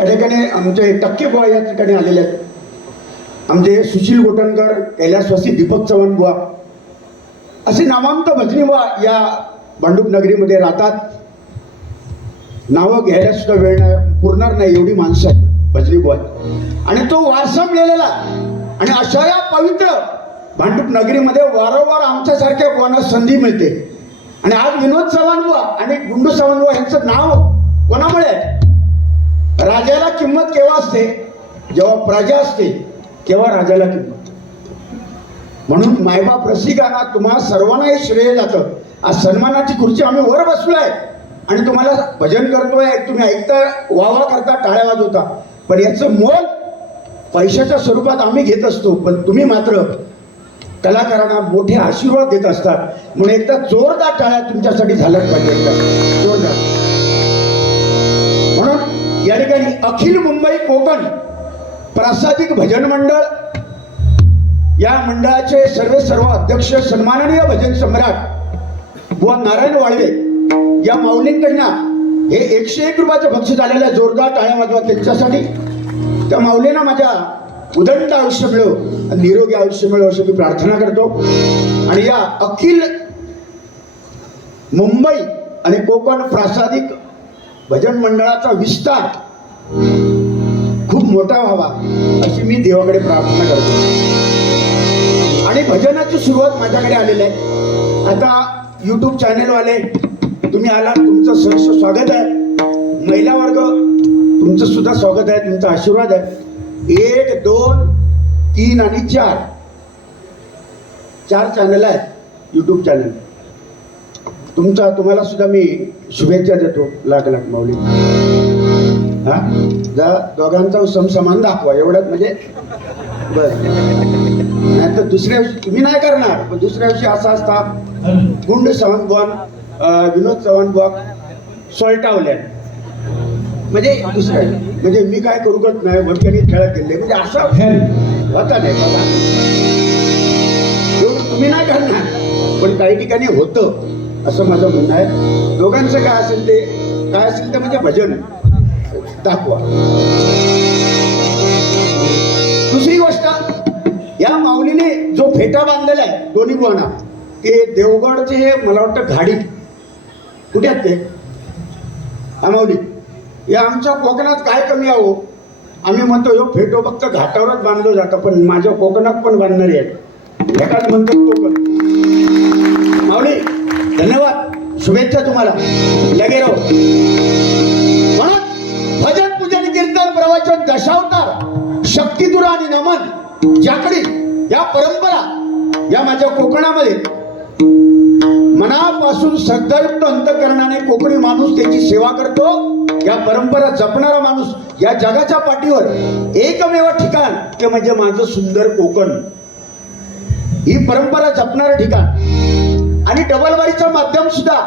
या ठिकाणी आमचे टक्के बुवा या ठिकाणी आलेले आहेत. आमचे सुशील गोटणकर कैलासवासी दीपक चव्हाण बुवा. असे नामांत भजनी बुवा या भांडूप नगरीमध्ये राहतात. नावं घ्यायला सुद्धा वेळ नाही पुरणार नाही एवढी माणसं आहेत भजनी बुवा. आणि तो वारसा मिळालेला आणि अशा या पवित्र भांडूप नगरीमध्ये वारंवार आमच्यासारख्या बुवांना संधी मिळते. आणि आज विनोद चव्हाण बुवा आणि गुंडू चव्हाण बुवा यांचं नाव कोणामुळे आहे? राजाला किंमत केव्हा असते? जेव्हा प्रजा असते तेव्हा राजाला किंमत. म्हणून मायबाप रसिकांना तुम्हा सर्वांनाही श्रेय जातं. आज सन्मानाची खुर्ची आम्ही वर बसलोय आणि तुम्हाला भजन करतोय. तुम्ही ऐकता वावा करता टाळ्या वाजवता. पण याचं मोल पैशाच्या स्वरूपात आम्ही घेत असतो. पण तुम्ही मात्र कलाकारांना मोठे आशीर्वाद देत असतात. म्हणून एकदा जोरदार टाळ्या तुमच्यासाठी झाल्याच पाहिजे या ठिकाणी अखिल मुंबई कोकण प्रासादिक भजन मंडळ या मंडळाचे सर्व सर्व अध्यक्ष सन्माननीय भजन सम्राट व नारायण वाळवे या माऊलींकडना हे एकशे एक रुपयाचं बक्षीस आलेलं जोरदार टाळ्या वाजवा त्यांच्यासाठी. त्या माऊलींना माझ्या उदंड आयुष्य मिळो आणि निरोगी आयुष्य मिळो अशी मी प्रार्थना करतो. आणि या अखिल मुंबई आणि कोकण प्रासादिक भजन मंडळाचा विस्तार खूप मोठा व्हावा अशी मी देवाकडे प्रार्थना करतो. आणि भजनाची सुरुवात माझ्याकडे आलेली आहे. आता यूट्यूब चॅनेलवाले तुम्ही आलात तुमचं सहर्ष स्वागत आहे. महिला वर्ग तुमचं सुद्धा स्वागत आहे तुमचा आशीर्वाद आहे. एक दोन तीन आणि चार. चार चॅनल आहेत यूट्यूब चॅनल तुमचा तुम्हाला सुद्धा मी शुभेच्छा देतो लाख लाख माऊली. हा? जा दोघांचा समसमान दाखवा एवढ्यात म्हणजे बस नाही तर दुसऱ्या दिवशी तुम्ही नाही करणार पण दुसऱ्या दिवशी असा असता गुंड चव्हाण बुवान विनोद चव्हाण बुवा सोलटावल्या. म्हणजे दुसऱ्या म्हणजे मी काय करू करत नाही वरच्यानी खेळत गेले म्हणजे असं होता नाही बाबा. तुम्ही नाही करणार पण काही ठिकाणी होतं. असं माझं म्हणणं आहे. दोघांचं काय असेल ते काय असेल ते म्हणजे भजन. दाखवा. दुसरी गोष्ट या माऊलीने जो फेटा बांधलेला आहे दोन्ही बुवांना ते देवगडचे हे मला वाटतं घाडी. कुठे आहेत ते? हा माऊली या आमच्या कोकणात काय कमी आहो आम्ही म्हणतो यो फेटो फक्त घाटावरच बांधलं जातं पण माझ्या कोकणात पण बांधणारी आहेत. एकाच म्हणतो कोकण. मावळे धन्यवाद. शुभेच्छा तुम्हाला. लगे राहो. म्हणून भजन पूजन कीर्तन प्रवचन दशावतार शक्तिदुरा आणि नमन ज्याकडे या परंपरा या माझ्या कोकणामध्ये मनापासून श्रद्धायुक्त अंतकरणाने कोकणी माणूस त्याची सेवा करतो या परंपरा जपणारा माणूस या जगाच्या पाठीवर एकमेव ठिकाण ते म्हणजे माझं सुंदर कोकण. ही परंपरा जपणारं ठिकाण. आणि डबलबाईचं माध्यम सुद्धा.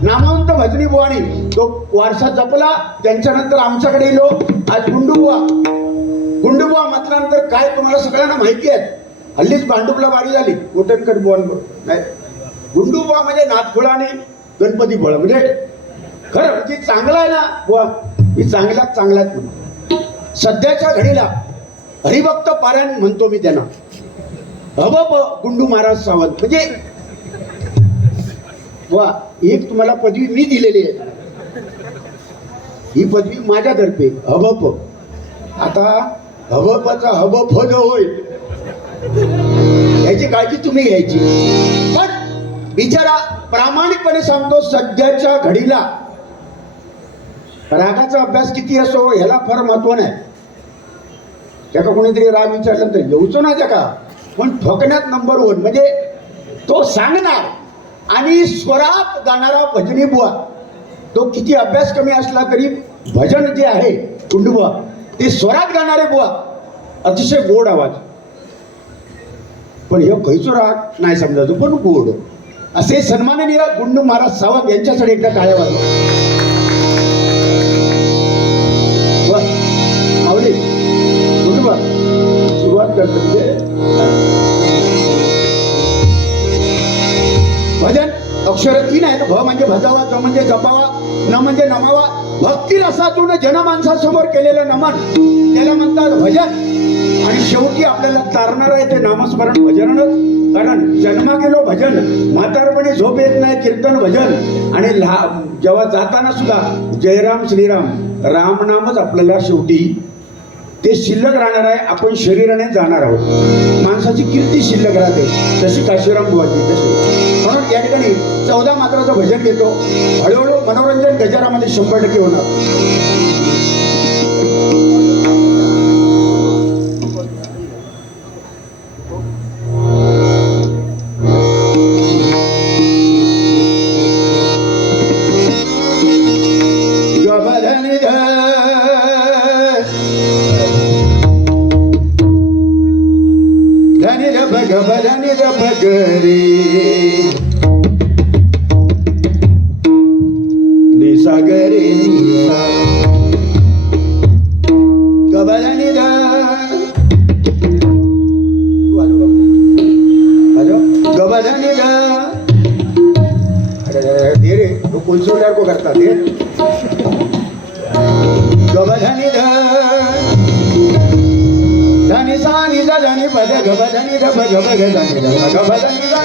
नामवंत भजनी बुवाणी तो वारसा जपला. त्यांच्यानंतर आमच्याकडे येलो. आज गुंडुबुवा गुंडुबुवा म्हटल्यानंतर काय तुम्हाला सगळ्यांना माहिती आहे? हल्लीच भांडुपला वारी झाली. कोटणकर बुवांवर. नाही. गुंडुबुवा म्हणजे नाथखोळा गणपती बोळा म्हणजे खरं म्हणजे चांगला आहे ना बुवा. मी चांगलाच चांगलाच म्हणतो. सध्याच्या घडीला हरिभक्त पारायण म्हणतो मी त्यांना. हब गुंडू महाराज सावंत. म्हणजे वा एक तुम्हाला पदवी मी दिलेली आहे. ही पदवी माझ्यातर्फे हबप आता हबपचा हबप जो होईल. याची काळजी तुम्ही घ्यायची. पण बिचारा प्रामाणिकपणे सांगतो सध्याच्या घडीला रागाचा अभ्यास किती असो ह्याला फार महत्त्व नाही. त्याका कोणीतरी राग विचारलं तर येऊचो नाही त्याका पण ठोकण्यात नंबर वन म्हणजे तो सांगणार. आणि स्वरात गाणारा भजनी बुवा. तो किती अभ्यास कमी असला तरी भजन जे आहे कुंडुबुवा ते स्वरात गाणारे बुवा. अतिशय गोड आवाज. पण हे खैचो राग नाही समजायचो पण गोड. असे सन्माननीय गुंडू महाराज सावंत यांच्यासाठी एकदा टाळ्या वाजवा. वा, माऊली सुरुवात करतो. म्हणजे अक्षर तीन आहेत. भ म्हणजे भजावा ज म्हणजे जपावा न म्हणजे नमावा. भक्ती रसातून जनमानसासमोर केलेलं नमन त्याला म्हणतात भजन. आणि शेवटी आपल्याला तारणार आहे ते नामस्मरण भजनच. कारण जन्मा गेलो भजन म्हातारपणी झोप येत नाही कीर्तन भजन. आणि लहा जेव्हा जाताना सुद्धा जयराम श्रीराम रामनामच आपल्याला शेवटी ते शिल्लक राहणार आहे. आपण शरीराने जाणार आहोत. माणसाची कीर्ती शिल्लक राहते. तशी काशीराम बुवाची तशी म्हणून या ठिकाणी चौदा मात्राचं भजन घेतो. हळूहळू मनोरंजन गजारामध्ये शंभर टक्के होणार. ga ga ba da ni da ba ga ba ga da ni da ba ga ba da ni da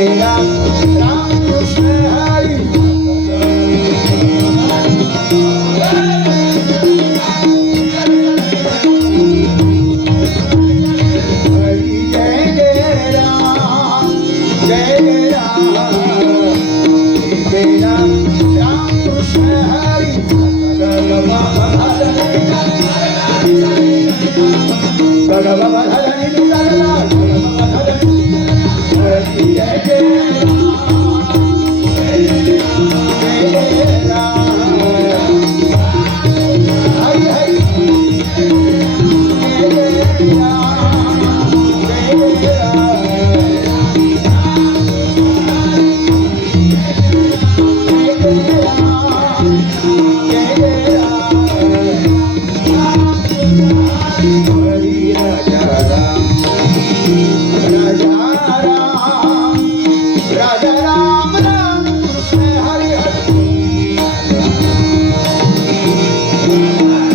yeah.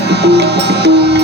Música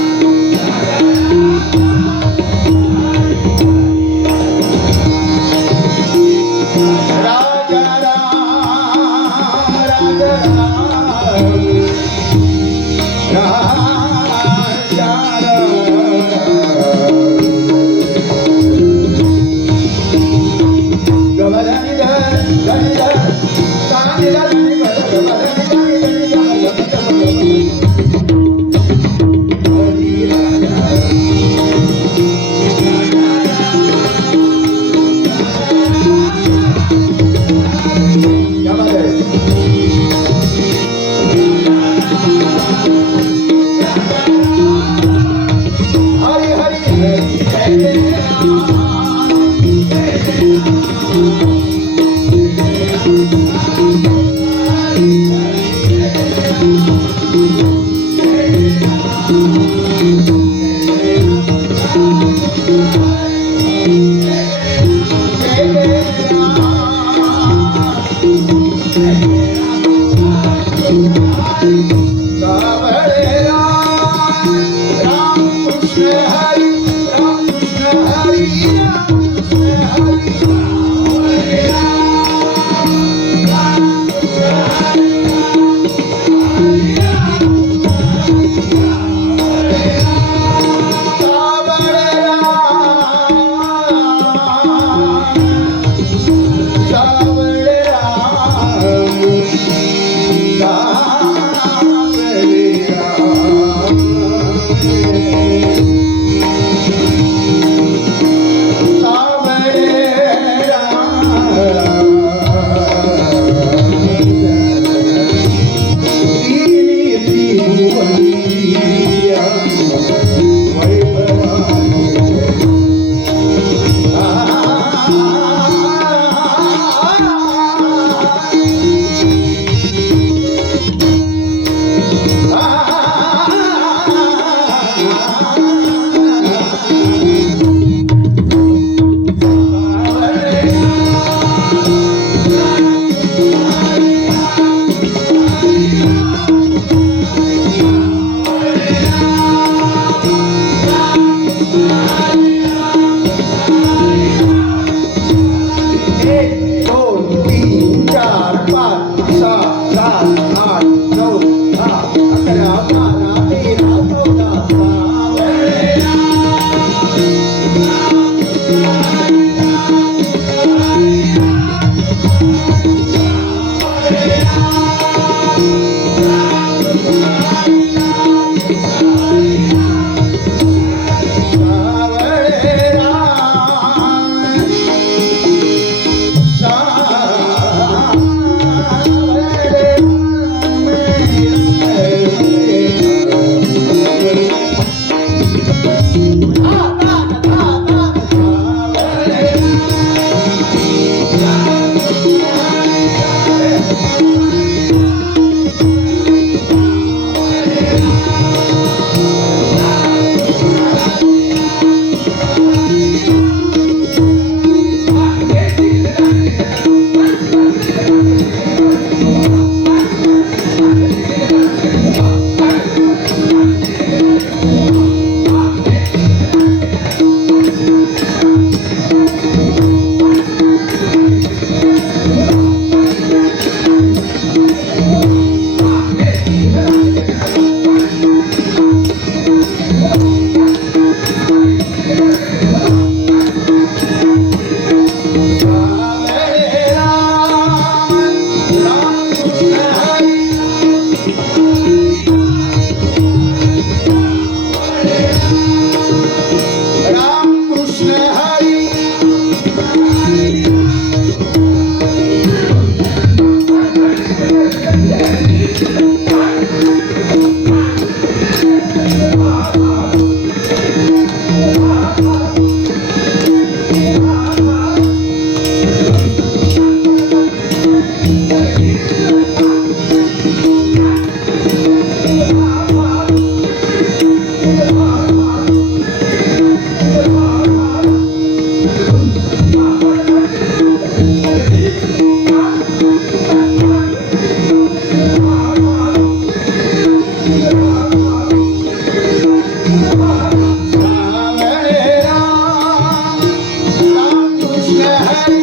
Yeah.